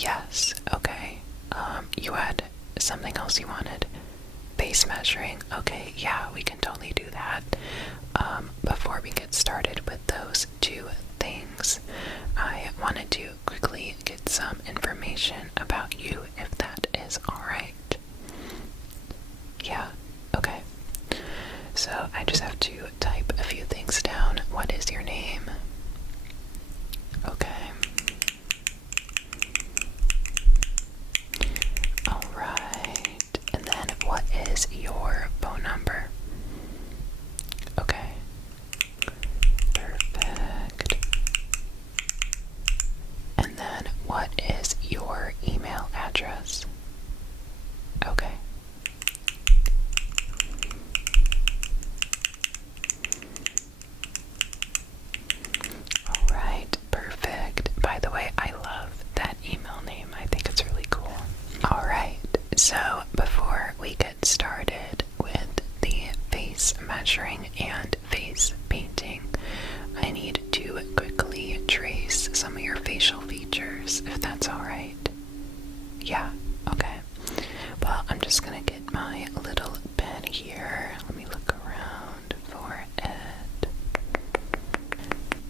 Yes, okay. You had something else you wanted. Face measuring. Okay, yeah, we can totally do that. Before we get started with those two things, I wanted to quickly get some information about you, if that is alright. Yeah, okay. So I just have to type a few things down. What is your name? Okay. Alright. And then what is your phone number? Okay. Perfect. And then what is your email address? Okay. Alright, perfect. By the way, I love that email name. I think it's really cool. Alright, so before we get started with the face measuring and face painting, I need to quickly trace some of your facial features, if that's alright. Yeah, okay. Well, I'm just gonna get my little pen here. Let me look around for it.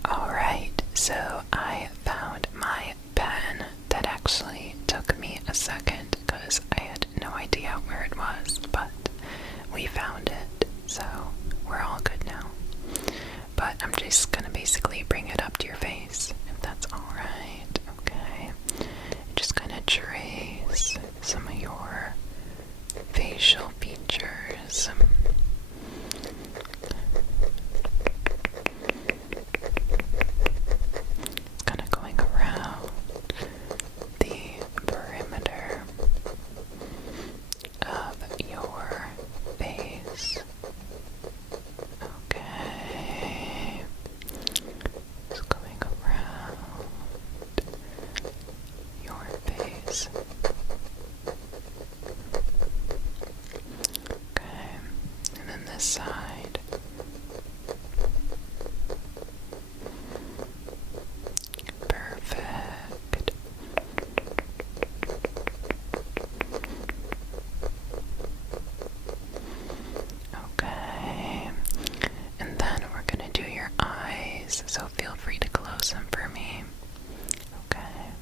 Alright, so I found my pen. That actually took me a second because I had no idea where it was, but we found it, so we're all good now. But I'm just gonna basically bring it up to your face, if that's alright. Okay. Just gonna trace some of your facial features. Kind of going around the perimeter of your face. Okay. Just going around your face. Okay. And then this side. Perfect. Okay. And then we're going to do your eyes, so feel free to close them for me. Okay.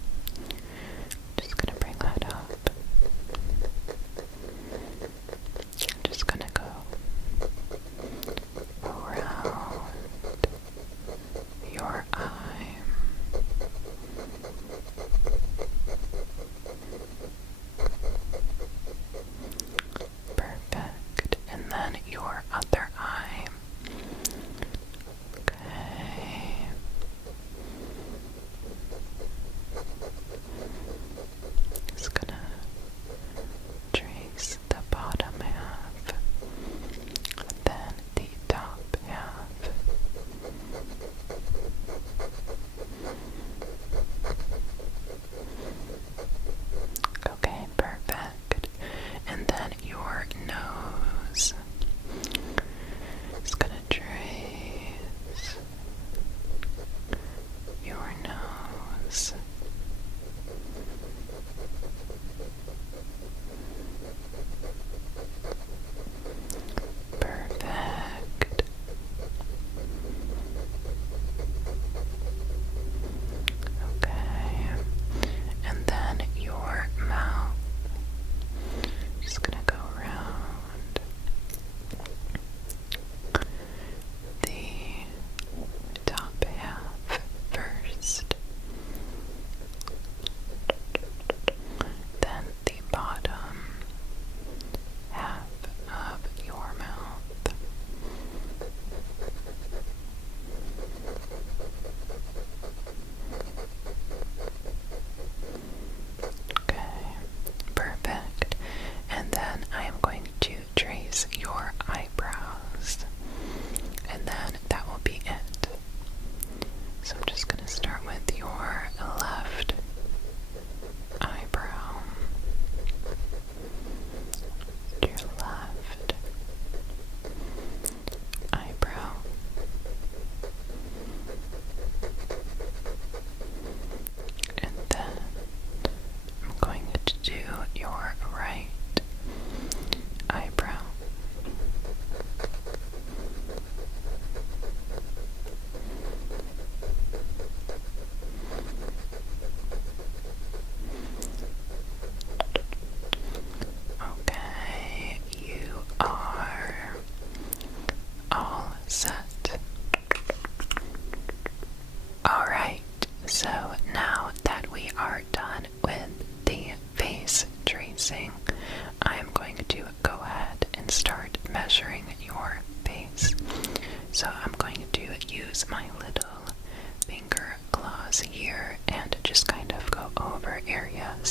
Just going to bring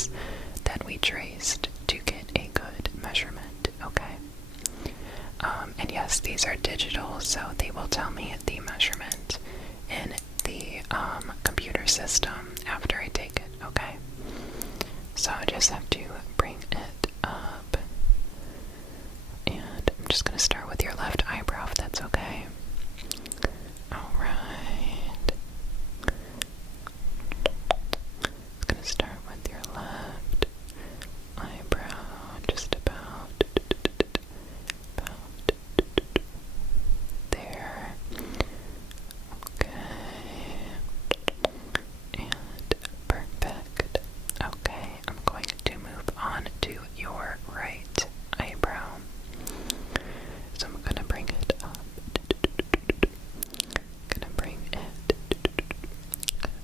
lines that we traced to get a good measurement, okay? And yes, these are digital, so they will tell me the measurement in the computer system after I take it, okay? So I just have to bring it up. And I'm just going to start with your left eyebrow, if that's okay. Alright. I'm going to start with your left eyebrow, just about there. Okay. And perfect. Okay, I'm going to move on to your right eyebrow. So I'm gonna bring it up. Gonna bring it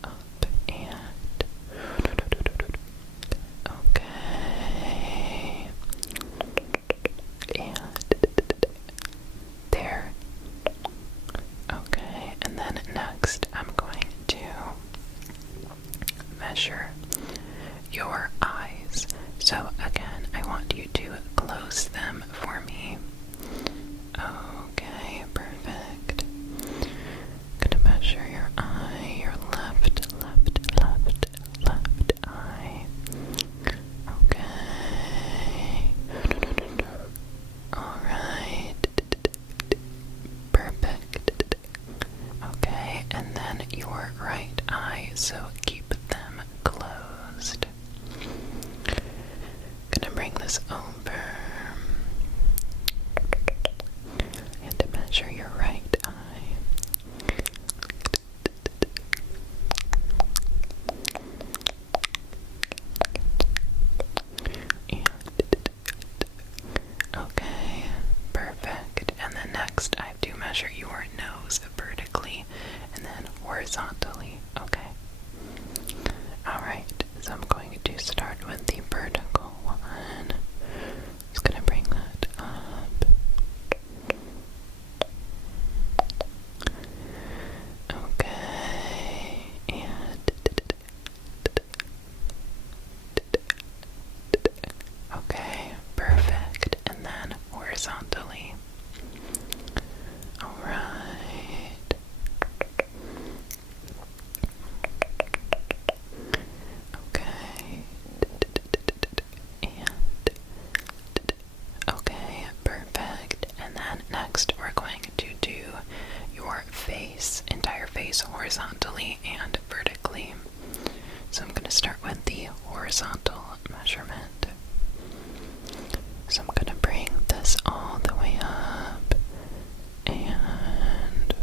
up and okay. And there. Okay, and then next I'm going to measure your eyes. So again, I want you to close them for me. Okay, perfect. Gonna measure your eye, your left eye. Okay. Alright. Perfect. Okay, and then your right eye, so keep them closed. Gonna bring this over and measure your right eye. And okay, perfect. And then next I have to measure your nose vertically and then horizontally. Okay. Alright, so I'm going to start with the vertical one. Just gonna bring that up. Okay, and okay, perfect. And then horizontally. Alright. Okay. And okay, perfect. And then next we're going to do your face, entire face horizontally and vertically. So I'm going to start with the horizontal measurement. So I'm going to bring this all the way up and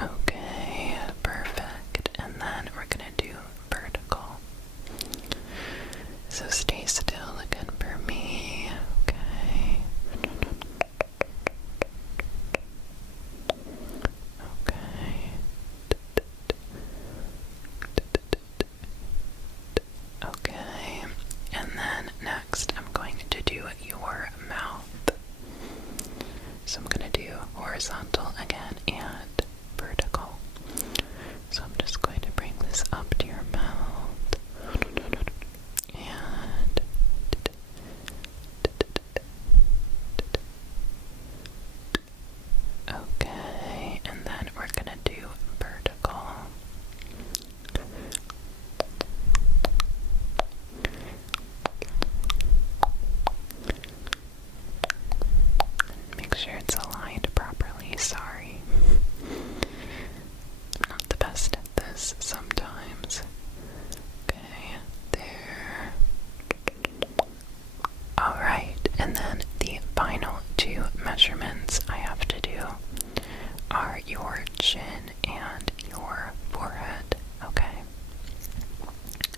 okay, perfect. And then we're going to do vertical. So stay still again for me. Okay. Okay. Okay. And then next I'm going to do your mouth. So I'm going to do horizontal again and vertical. So I'm just going to bring this up to your mouth. And okay, and then we're gonna do vertical. Make sure it's aligned properly. Sorry. I'm not the best at this sometimes. Okay, there. Alright, and then the final two measurements I have to do are your chin and your forehead, okay?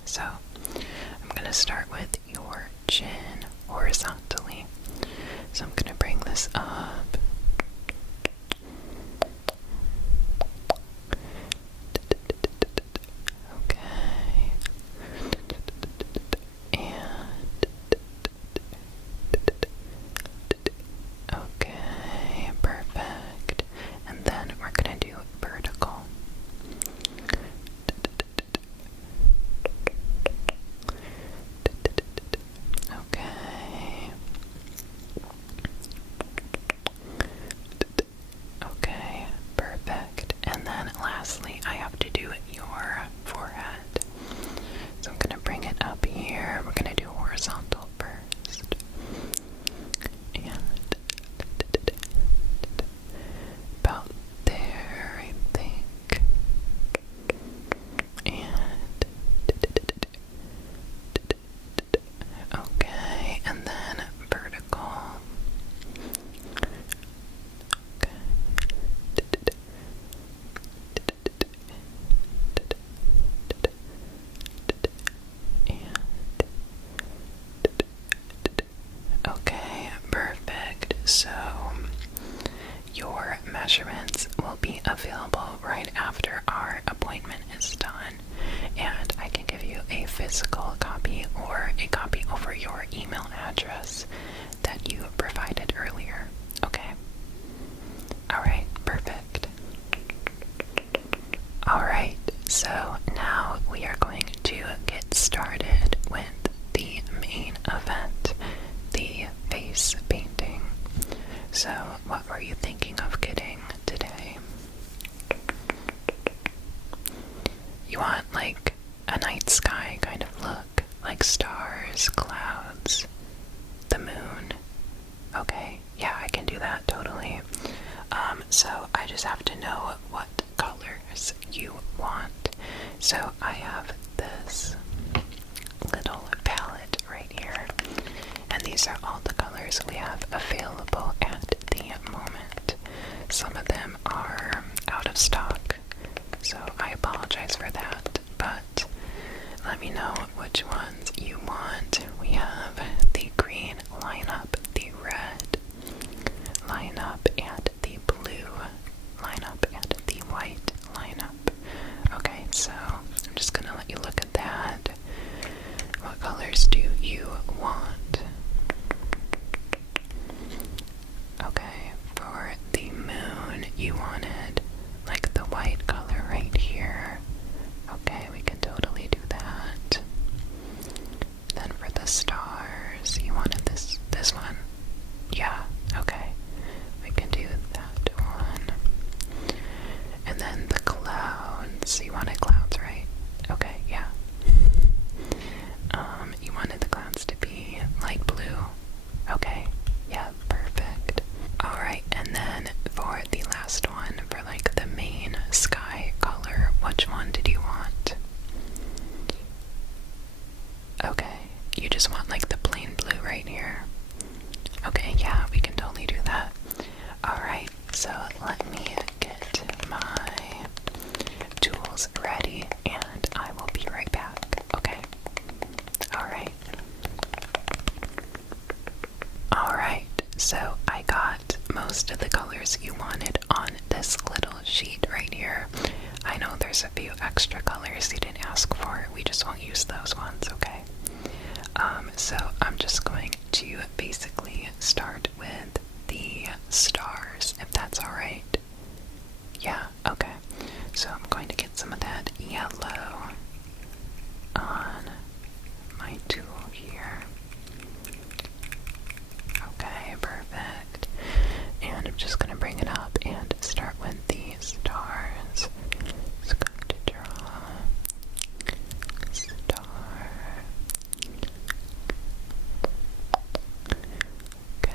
So, I'm going to start with your chin horizontally. So I'm going to bring this up. Okay. And okay, perfect. And then we're going to do vertical. lastly, I have to do your forehead. So I'm gonna bring it up here. We're gonna do horizontal first. And about there, I think. And okay, and then vertical. Okay. Okay, perfect. So your measurements will be available right after our appointment is done, and I can give you a physical copy or a copy over your email address that you provided earlier. Okay? Alright, perfect. Alright, so now we are going to get started with the main event, the face painting. So, what were you thinking of getting today? You want like a night sky kind of look, like stars, clouds, the moon. Okay, yeah, I can do that totally. So I just have to know what colors you want. So I have this little palette right here, and these are all the colors we have available at the moment. Some of them are out of stock, so I apologize for that, but let me know which ones you want. We have the green lineup, the red lineup, and the blue lineup, and the white lineup. Okay, so I'm just gonna let you look at that. What colors do you want? Okay, for the moon, you wanted like the white color right here. Okay, we can totally do that. Then for the stars, you wanted this one. Yeah, okay. We can do that one. And then the clouds, you wanted clouds, right? Okay, yeah. You wanted the clouds to be light blue. Okay, yeah, perfect. Alright, and then for the last one, for like the main sky color, which one did you want? Okay, you just want like the plain blue right here. Okay, yeah, we can totally do that. Alright, so let me get my tools ready and I will be right back. Okay. Alright. Alright, so I got most of the colors you wanted on this little sheet right here. I know there's a few extra colors you didn't ask for. We just won't use those ones, okay? So I'm just going to basically start with the stars, if that's alright. Yeah, okay. So I'm going to get some of that yellow on my tool here. Okay, perfect. And I'm just going to bring it up and start with the stars. Just going to draw a star. Okay.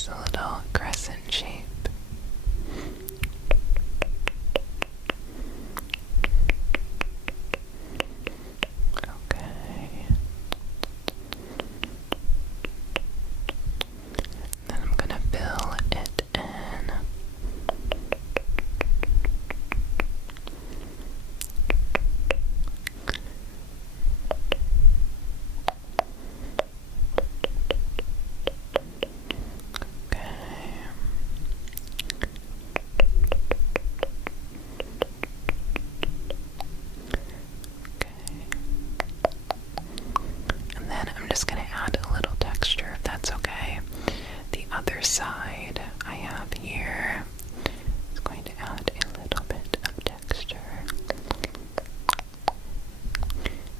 Just a little crescent shape. Okay. Then I'm gonna fill it in. And then I'm just going to add a little texture if that's okay. The other side I have here is going to add a little bit of texture.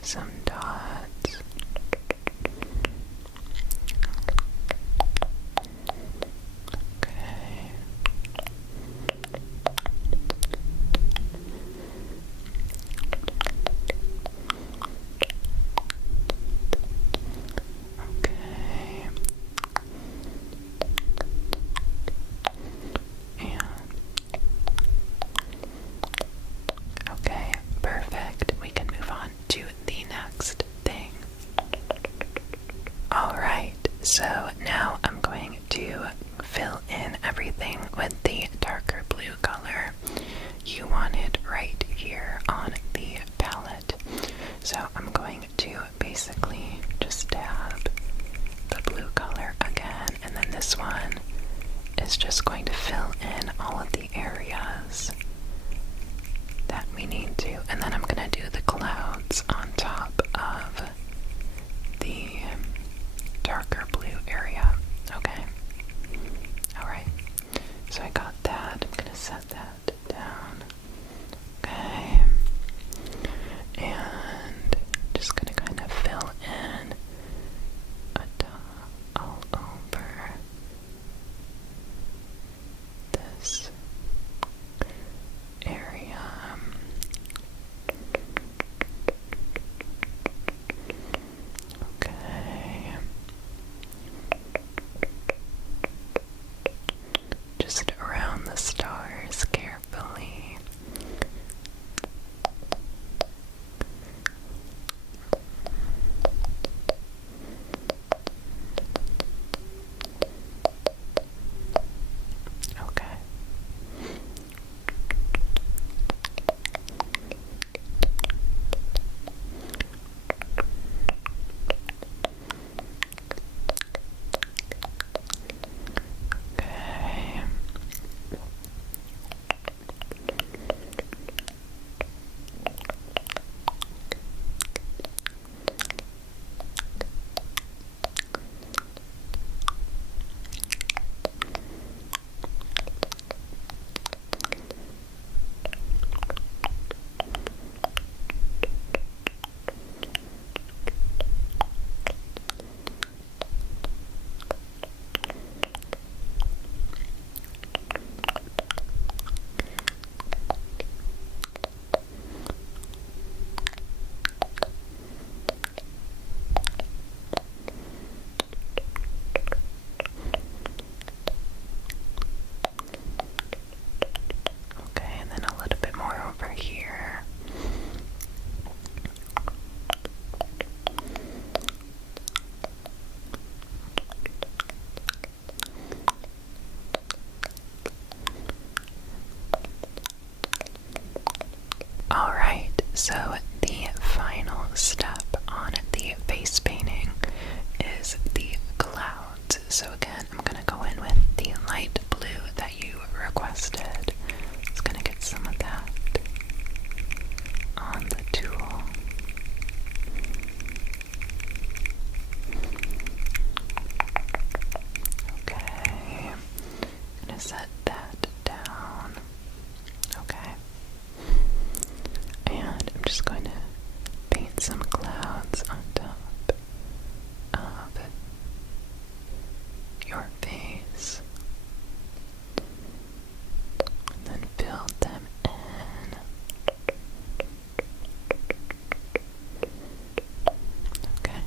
Some dots. Okay. Okay. And okay, perfect. We can move on to the next thing. Alright, so now I'm going to fill in everything with the darker blue color. You want it right here on the palette. So I'm going to basically just dab the blue color again, and then this one is just going to fill in all of the areas that we need to. And then I'm going to do the clouds on top of the darker blue area. Okay. Alright. So I got that. I'm going to set that down. Okay. And just going to kind of fill in all over this area. Okay. Just around the stars carefully. Okay. Okay. Okay, and then a little bit more over here. Alright, so the final step on the face painting is the clouds. So again, I'm going to go in with the light blue that you requested. Just going to get some of that on the tool. Okay, I'm going to set that down. Okay. And I'm just going to paint some clouds on top of your face. And then fill them in. Okay.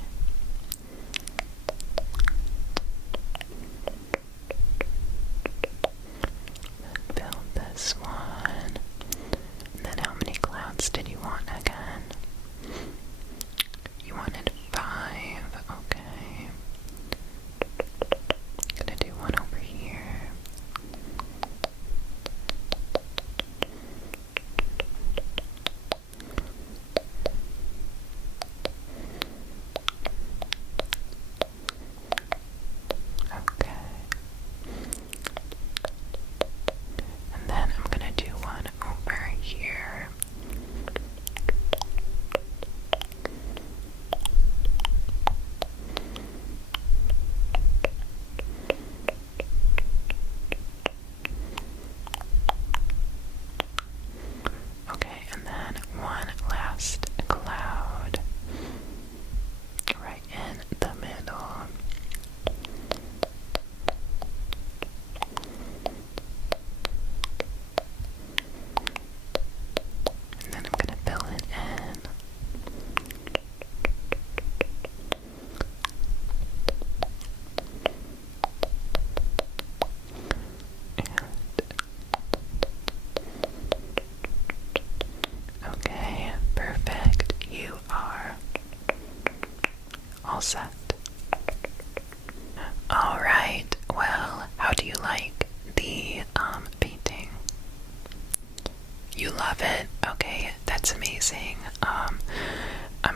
love it. Okay, that's amazing. I'm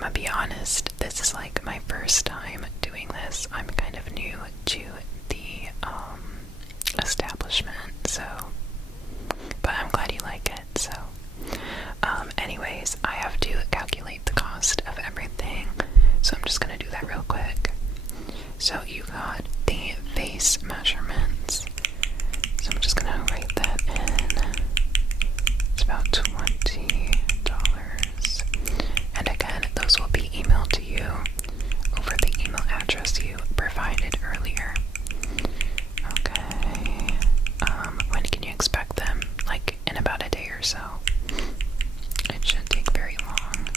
gonna be honest, this is like my first time doing this. I'm kind of new to the establishment, so, but I'm glad you like it. So anyways, I have to calculate the cost of everything, so I'm just gonna do that real quick. So you got the face measurements, so I'm just gonna write that in. It's about $20. And again, those will be emailed to you over the email address you provided earlier. Okay. When can you expect them? Like in about a day or so. It shouldn't take very long.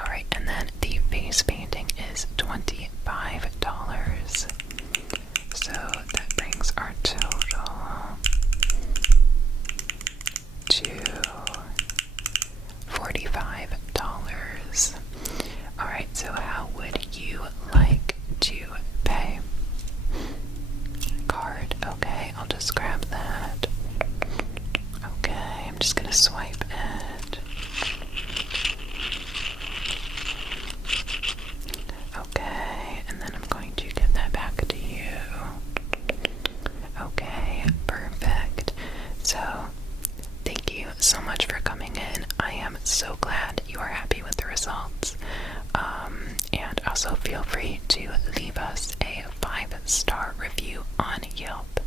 Alright, and then the face painting is $25. So that brings our total to $45. Alright, so how would you like to pay? Card, okay, I'll just grab that. Okay, I'm just gonna swipe it. Okay, and then I'm going to give that back to you. Okay, perfect. So, thank you so much for coming in. I am so glad you are happy with the results. And also feel free to leave us a 5-star review on Yelp.